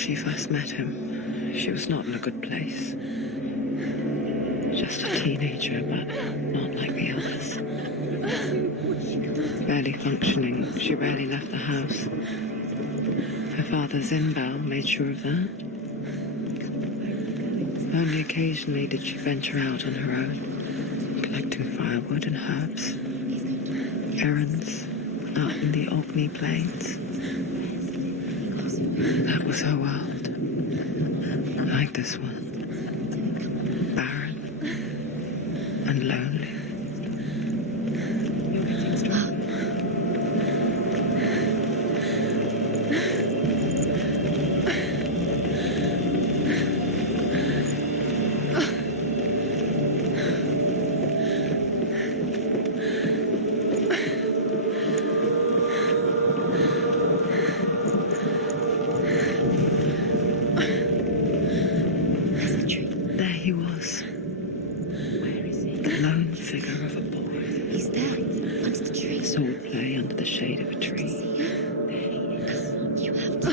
she first met him, she was not in a good place. Just a teenager, but not like the others. Barely functioning, she rarely left the house. Her father's inbow made sure of that. Only occasionally did she venture out on her own, collecting firewood and herbs. Errands out in the Orkney Plains. That was her world. Like this one. Barren and lonely.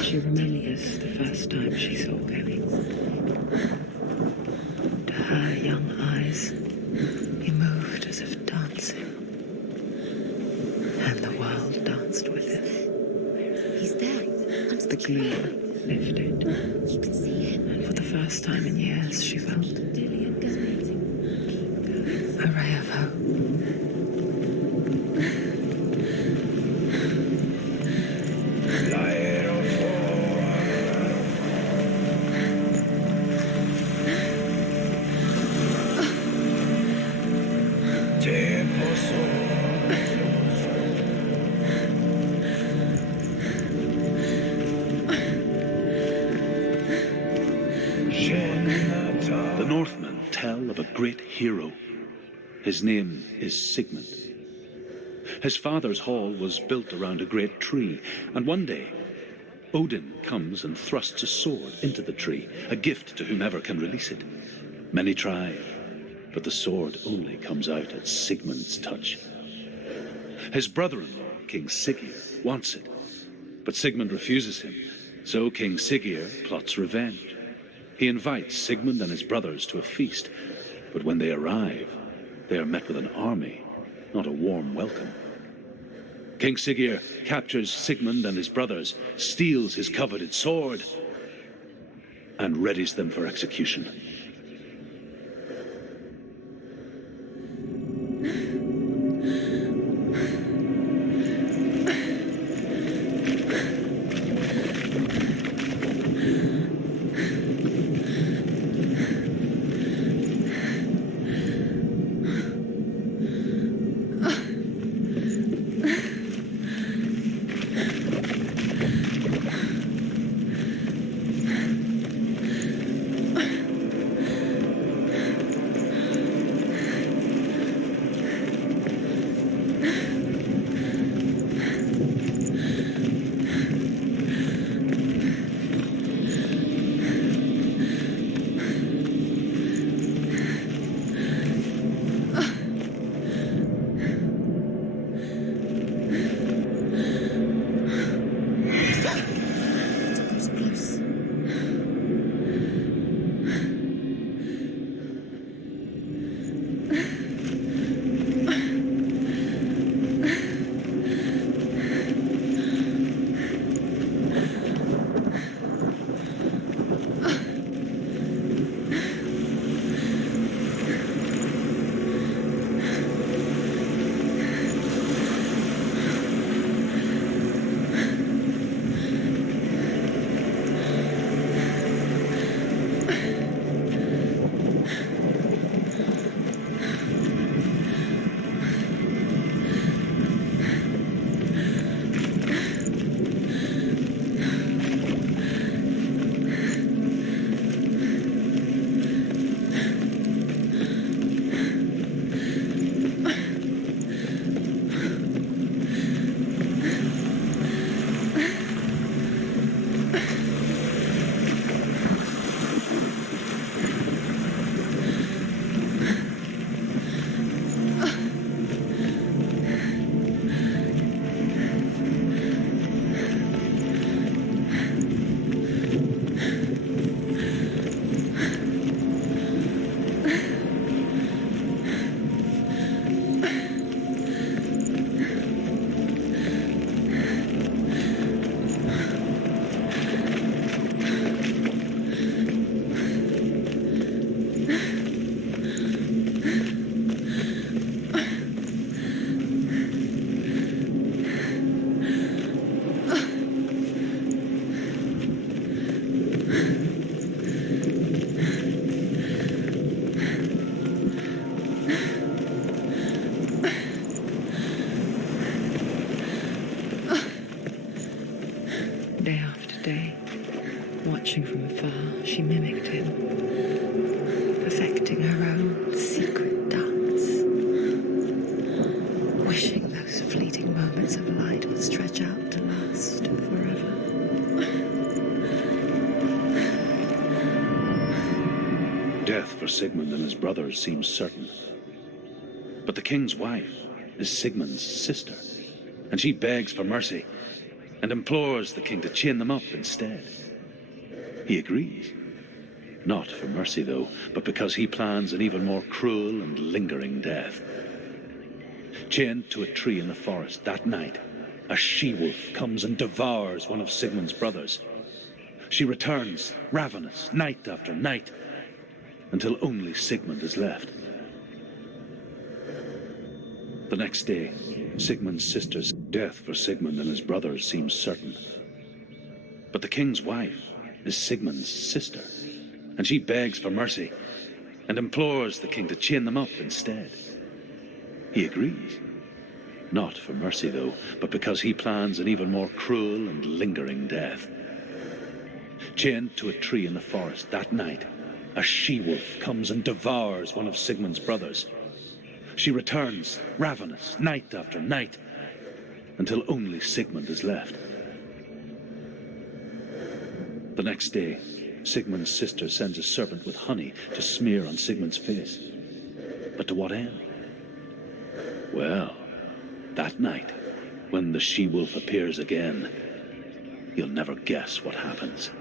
She remembers the first time she saw him. To her young eyes, he moved as if dancing. And the world danced with him. He's there. The gloom lifted. You can see him. And for the first time in years, she felt a ray of hope. The Northmen tell of a great hero. His name is Sigmund. His father's hall was built around a great tree, and one day, Odin comes and thrusts a sword into the tree, a gift to whomever can release it. Many try, but the sword only comes out at Sigmund's touch. His brother-in-law, King Siggeir, wants it, but Sigmund refuses him, so King Siggeir plots revenge. He invites Sigmund and his brothers to a feast, but when they arrive, they are met with an army, not a warm welcome. King Siggeir captures Sigmund and his brothers, steals his coveted sword, and readies them for execution. day. Watching from afar, she mimicked him, perfecting her own secret dance, wishing those fleeting moments of light would stretch out to last forever. Death for Sigmund and his brothers seems certain. But the king's wife is Sigmund's sister, and she begs for mercy and implores the king to chain them up instead. He agrees. Not for mercy, though, but because he plans an even more cruel and lingering death. Chained to a tree in the forest that night, a she-wolf comes and devours one of Sigmund's brothers. She returns, ravenous, night after night, until only Sigmund is left. The next day, Sigmund's sister's death for Sigmund and his brothers seems certain. But the king's wife is Sigmund's sister, and she begs for mercy and implores the king to chain them up instead. He agrees. Not for mercy, though, but because he plans an even more cruel and lingering death. Chained to a tree in the forest that night, a she-wolf comes and devours one of Sigmund's brothers. She returns, ravenous, night after night, until only Sigmund is left. The next day, Sigmund's sister sends a servant with honey to smear on Sigmund's face. But to what end? Well, that night, when the she-wolf appears again, you'll never guess what happens.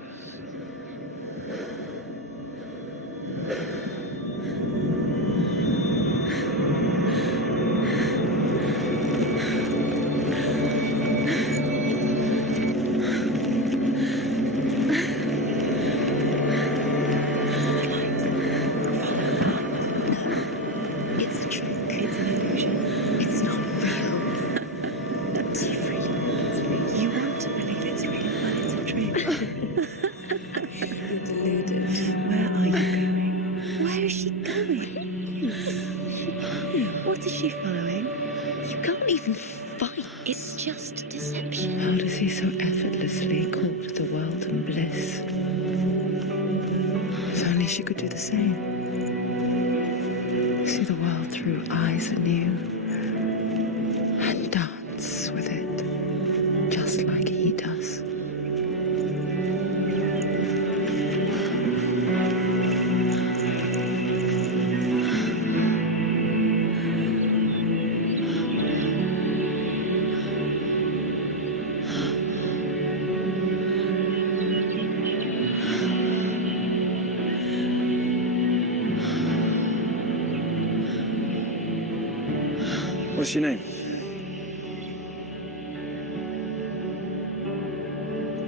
What's your name?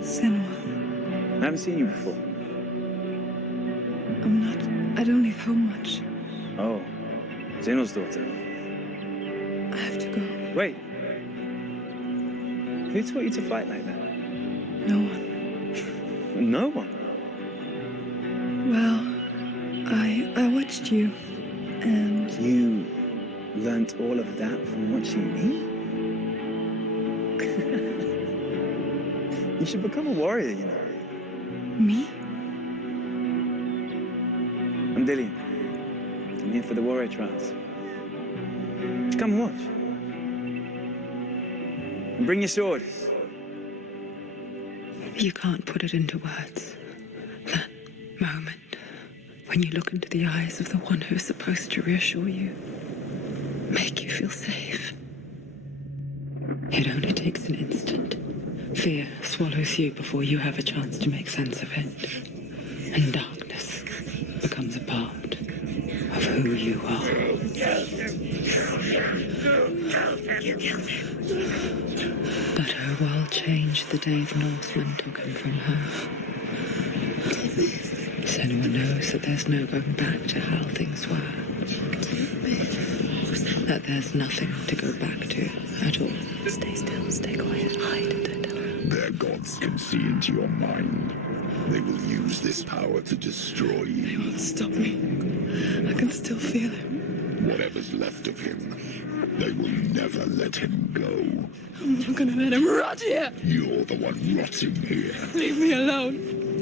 Senua. I haven't seen you before. I don't leave home much. Oh, Zeno's daughter. I have to go. Wait. Who taught you to fight like that? No one. No one? Well, I watched you, and... You learnt all of that from watching me? You should become a warrior, you know. Me? I'm Dillian. I'm here for the warrior trials. Come and watch. And bring your sword. You can't put it into words. That moment when you look into the eyes of the one who is supposed to reassure you, make you feel safe. It only takes an instant. Fear swallows you before you have a chance to make sense of it. And darkness becomes a part of who you are. But her world changed the day the Northmen took him from her. Senua knows that there's no going back to how things were. That there's nothing to go back to at all. Stay still, stay quiet, hide, don't tell her. Their gods can see into your mind. They will use this power to destroy you. They won't stop me. I can still feel him. Whatever's left of him. They will never let him go. I'm not gonna let him rot here. You're the one rotting here. Leave me alone.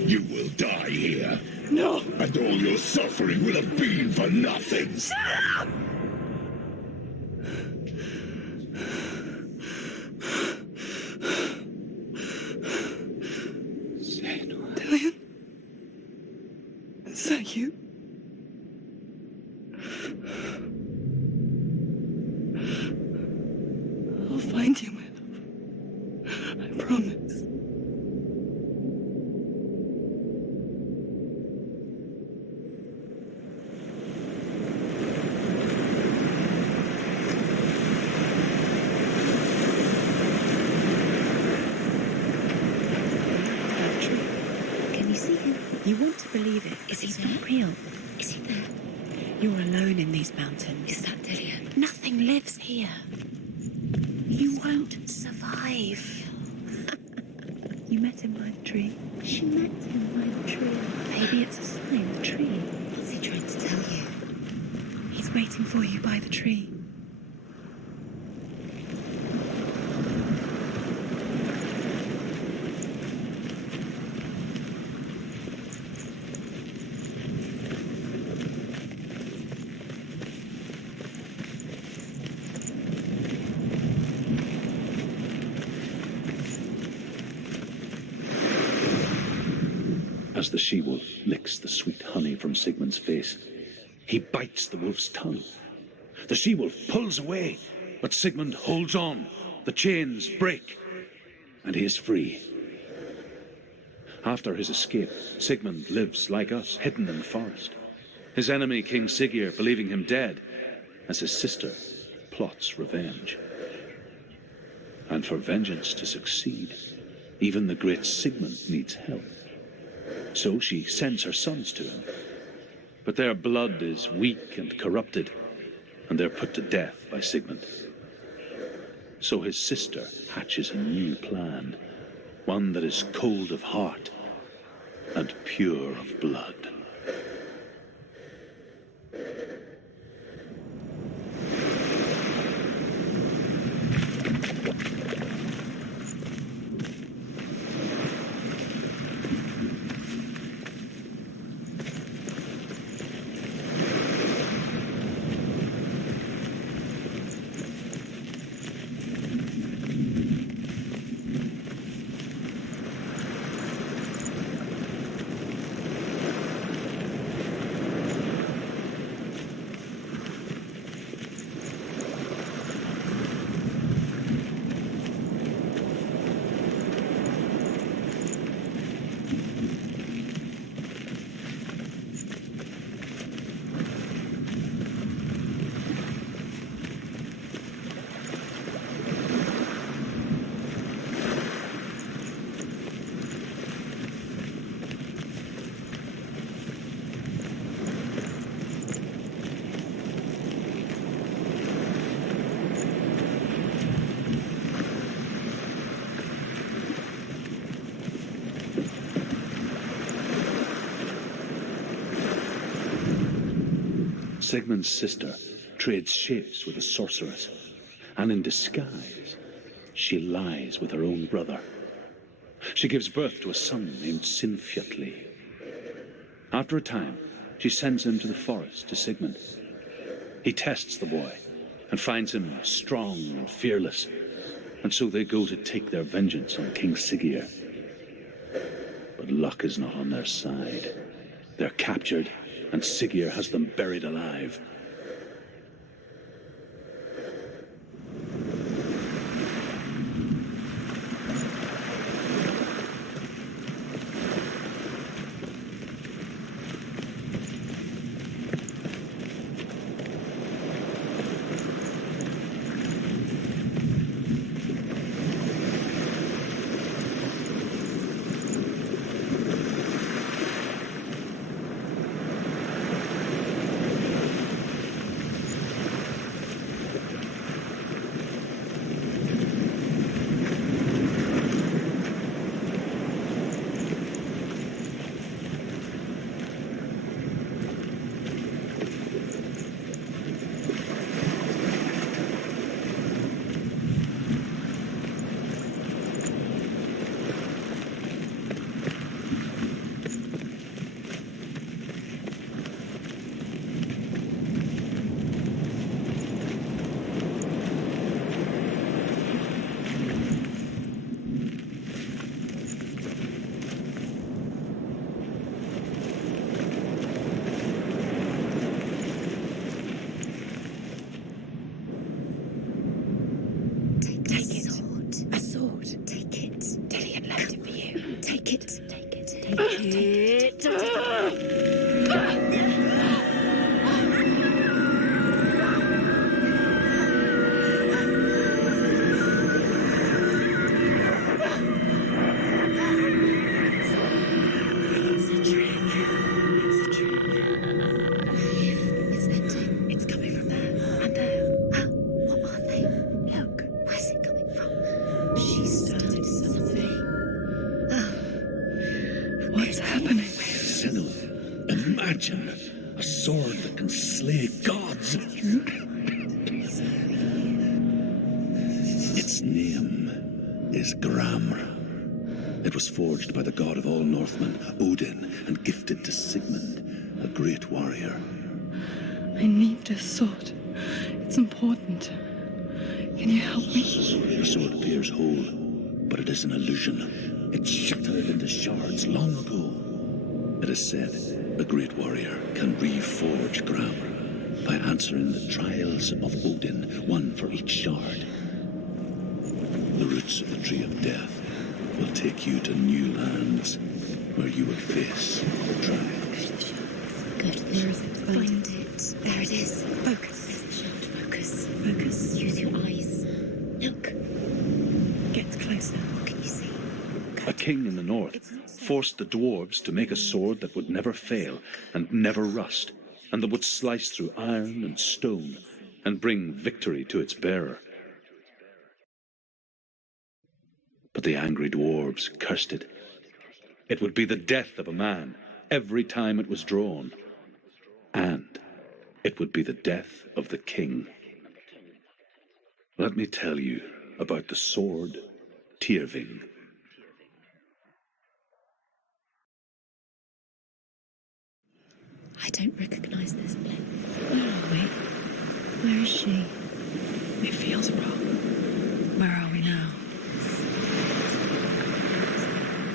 You will die here. No. And all your suffering will have been for nothing. Shut up! Senua. Dillian? Is that you? I'll find you, my love. I promise. Can you see him? You want to believe it. Is he not real? Is he there? You're alone in these mountains. Is that Dillian? Nothing lives here. You won't survive. You met him by the tree. She met him by the tree. Maybe it's a sign, the tree. What's he trying to tell you? He's waiting for you by the tree. As the she-wolf licks the sweet honey from Sigmund's face, he bites the wolf's tongue. The she-wolf pulls away, but Sigmund holds on. The chains break, and he is free. After his escape, Sigmund lives like us, hidden in the forest. His enemy, King Siggeir, believing him dead, as his sister plots revenge. And for vengeance to succeed, even the great Sigmund needs help. So she sends her sons to him. But their blood is weak and corrupted, and they're put to death by Sigmund. So his sister hatches a new plan, one that is cold of heart and pure of blood. Sigmund's sister trades shapes with a sorceress, and in disguise, she lies with her own brother. She gives birth to a son named Sinfjotli. After a time, she sends him to the forest to Sigmund. He tests the boy and finds him strong and fearless, and so they go to take their vengeance on King Siggeir. But luck is not on their side. They're captured, and Siggeir has them buried alive. It's ending. It's coming from there and there. What are they? Look. Where's it coming from? She started something. What's happening? Senua, imagine a sword that can slay gods. Its name is Gramr. It was forged by the god of all Northmen, Odin, and gifted to Sigmund, a great warrior. I need this sword. It's important. Can you help me? The sword appears whole, but it is an illusion. It shattered into shards long ago. It is said the great warrior can reforge Gramr by answering the trials of Odin, one for each shard. The roots of the Tree of Death will take you to new lands where you will face trials. Good. There is it. Find it. There it is. Focus. There's the shard. Focus. Focus. Use your eyes. Look. Get closer. What can you see? A king in the north forced the dwarves to make a sword that would never fail and never rust, and that would slice through iron and stone and bring victory to its bearer. But the angry dwarves cursed it. It would be the death of a man every time it was drawn. And it would be the death of the king. Let me tell you about the sword Tyrving. I don't recognize this place. Where are we? Where is she? It feels wrong. Where are we now?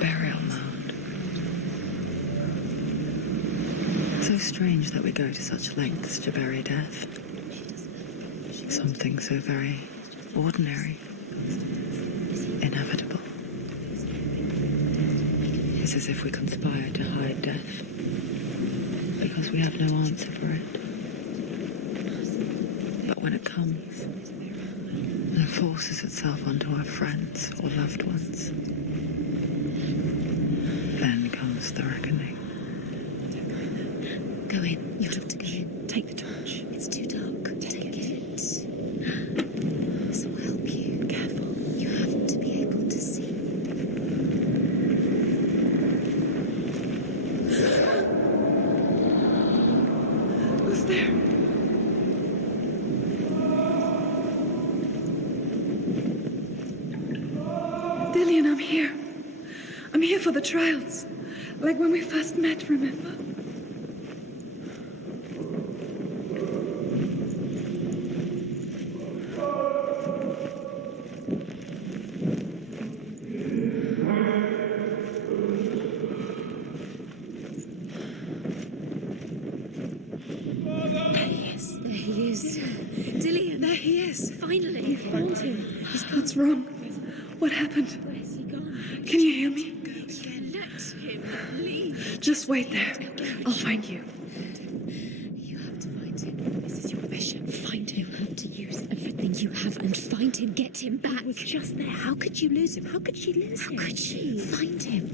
Burial mound. So strange that we go to such lengths to bury death. Something so very ordinary, inevitable. It's as if we conspire to hide death, because we have no answer for it. But when it comes and forces itself onto our friends or loved ones, then comes the reckoning. Go in. You have to go in. Take the torch. It's too dark. Take it. This will help you. Careful. You have to be able to see. Who's there? Dillian, I'm here. I'm here for the trials. Like when we first met, remember? There he is. Dillian, there he is. Finally. You found him. What's wrong? What happened? Where's he gone? Can you hear me? Let him leave. Just wait there. I'll find you. You have to find him. This is your mission. Find him. You have to use everything you have and find him. Get him back. He was just there. How could you lose him? How could she lose him? How could she? Find him.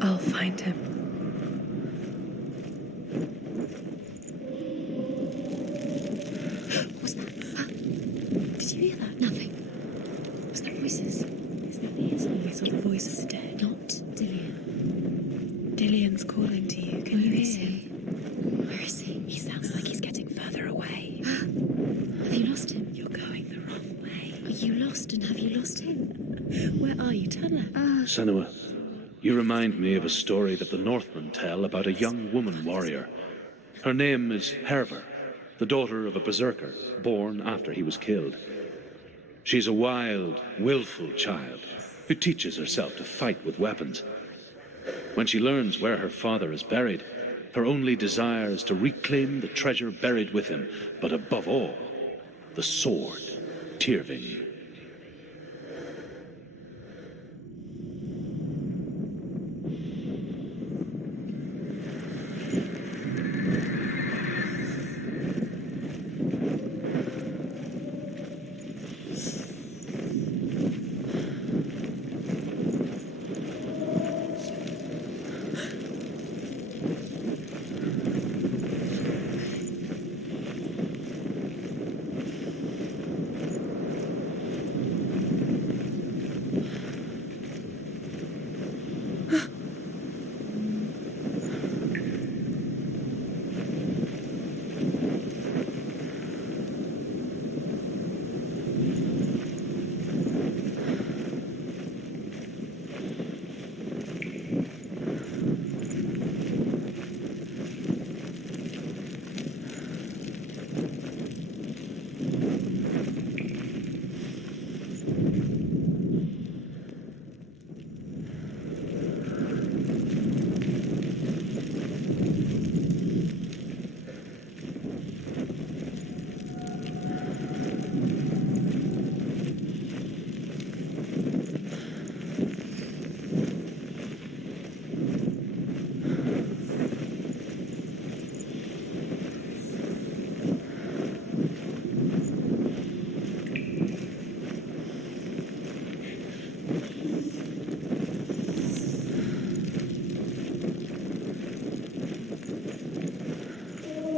I'll find him. What's that? Did you hear that? Nothing. Was that voices? Is that the answer? I saw the voices dead. Not Dillian. Dillian's calling to you. Can you hear him? Where is he? He sounds like he's getting further away. Have you lost him? You're going the wrong way. Are you lost and have you lost him? Where are you? Turn left. Senua, You remind me of a story that the Northmen tell about a young woman warrior. Her name is Herver, the daughter of a berserker born after he was killed. She's a wild, willful child who teaches herself to fight with weapons. When she learns where her father is buried, her only desire is to reclaim the treasure buried with him, but above all, the sword, Tyrving.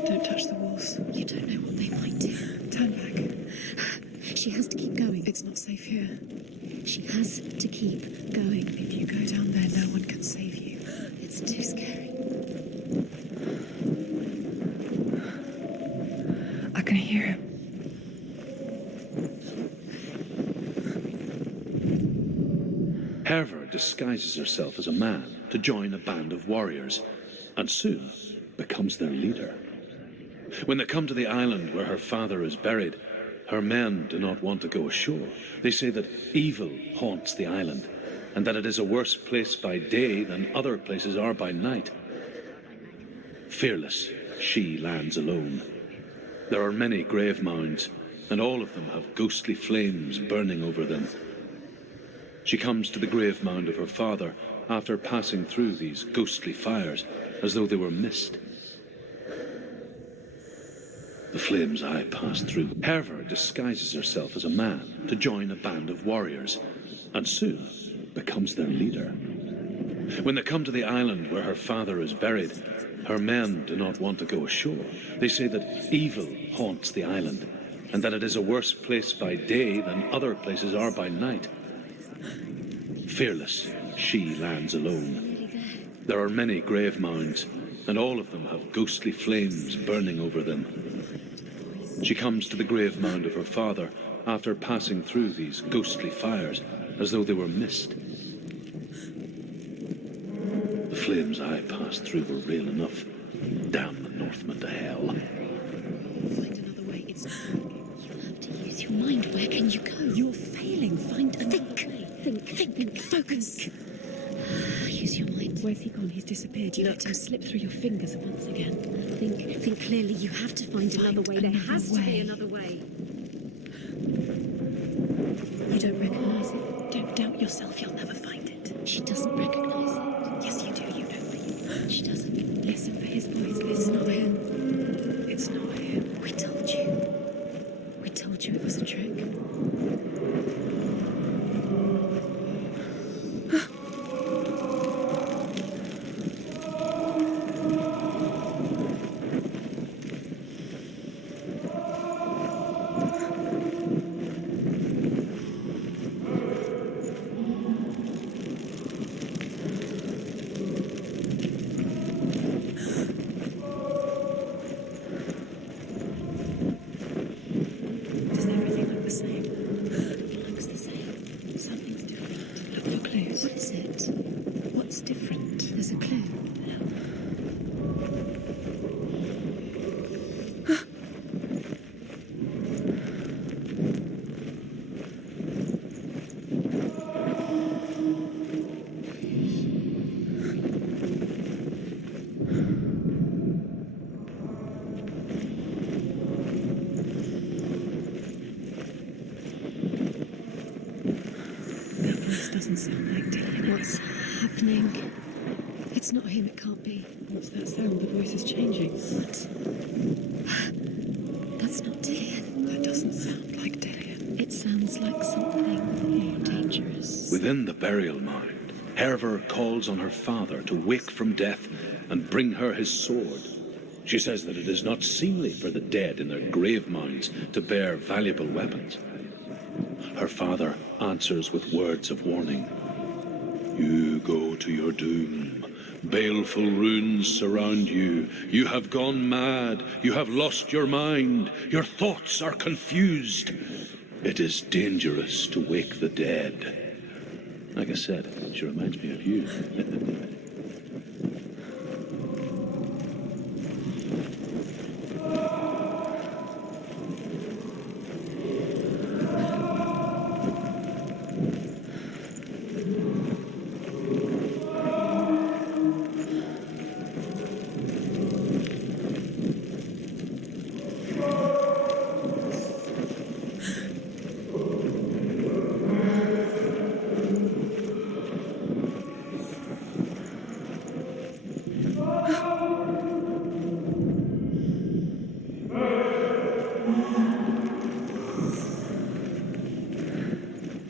Don't touch the walls. You don't know what they might do. Turn back. She has to keep going. It's not safe here. She has to keep going. If you go down there, no one can save you. It's too scary. I can hear him. Herver disguises herself as a man to join a band of warriors, and soon becomes their leader. When they come to the island where her father is buried, her men do not want to go ashore. They say that evil haunts the island, and that it is a worse place by day than other places are by night. Fearless, she lands alone. There are many grave mounds, and all of them have ghostly flames burning over them. She comes to the grave mound of her father after passing through these ghostly fires, as though they were mist. The flames I passed through. Herver disguises herself as a man to join a band of warriors, and soon becomes their leader. When they come to the island where her father is buried, her men do not want to go ashore. They say that evil haunts the island, and that it is a worse place by day than other places are by night. Fearless, she lands alone. There are many grave mounds, and all of them have ghostly flames burning over them. She comes to the grave mound of her father after passing through these ghostly fires, as though they were mist. The flames I passed through were real enough. Damn the Northmen to hell. Find another way. It's not working. You'll have to use your mind. Where can you go? You're failing. Find another way. Think. Focus. Use your mind. Where's he gone? He's disappeared. You let him slip through your fingers once again. Think clearly. You have to find another way. There another has to be way. another way. You don't recognize it? Don't doubt yourself. You'll never find it. She doesn't recognize it. Yes, you do. You know me. She doesn't. Listen for his voice. It's not him. It's not him. We told you. We told you it was a trick. Does everything look the same? It looks the same. Something's different. Look for clues. What is it? What's voice doesn't sound like Dillian. What's happening? It's not him, it can't be. What's that sound? The voice is changing. What? That's not Dillian. That doesn't sound like Dillian. It sounds like something more dangerous. Within the burial mound, Hervor calls on her father to wake from death and bring her his sword. She says that it is not seemly for the dead in their grave mounds to bear valuable weapons. Her father answers with words of warning. You go to your doom. Baleful runes surround you. You have gone mad. You have lost your mind. Your thoughts are confused. It is dangerous to wake the dead. Like I said, she reminds me of you.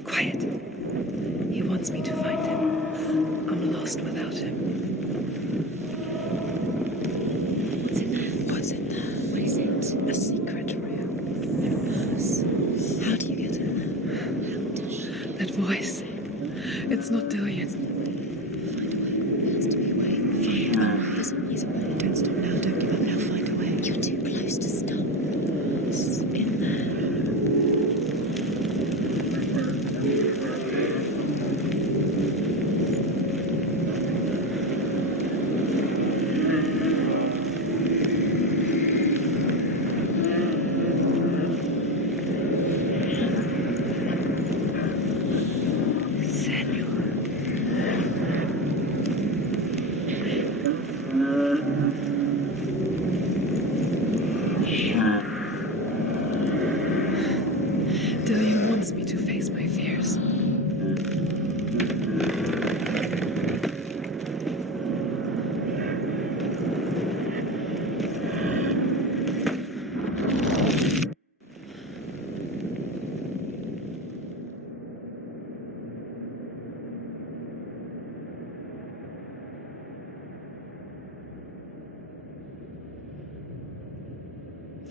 Quiet. He wants me to find him. I'm lost without him. What's in there? What's in there? What is it? A secret room. How do you get in there? How does she? That voice. It's not Dillian. Find a way. There has to be a way. Find a way. There's a way. Don't stop now. Don't give up now. Find a way. You're too close to stop. What's in there? Dillian wants me to face my fears.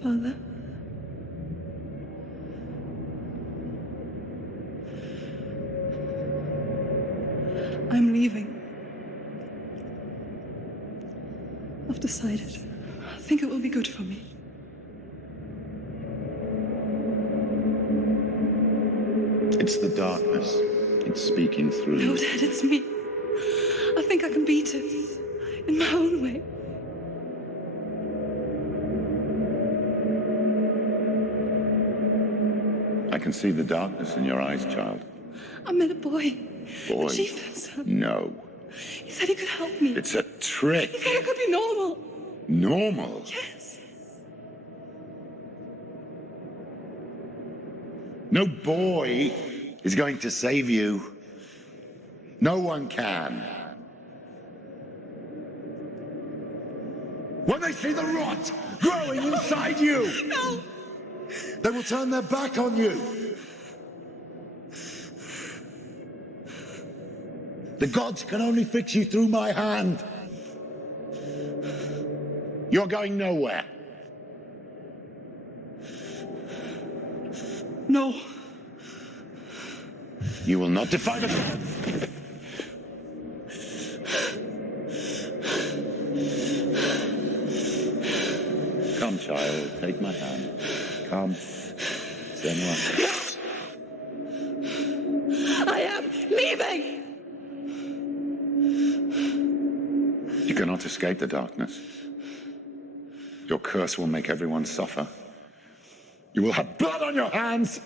Father? I'm leaving. I've decided. I think it will be good for me. It's the darkness. It's speaking through No, you. Dad, it's me. I think I can beat it. In my own way. I can see the darkness in your eyes, child. I met a boy. Boy. The chieftain's son. No. He said he could help me. It's a trick. He said I could be normal. Normal. Yes. No boy is going to save you. No one can. When they see the rot growing inside you, No. they will turn their back on you. The gods can only fix you through my hand. You're going nowhere. No. You will not defy the gods. Come, child, take my hand. Come. Senua. I am leaving. You cannot escape the darkness. Your curse will make everyone suffer. You will have blood on your hands.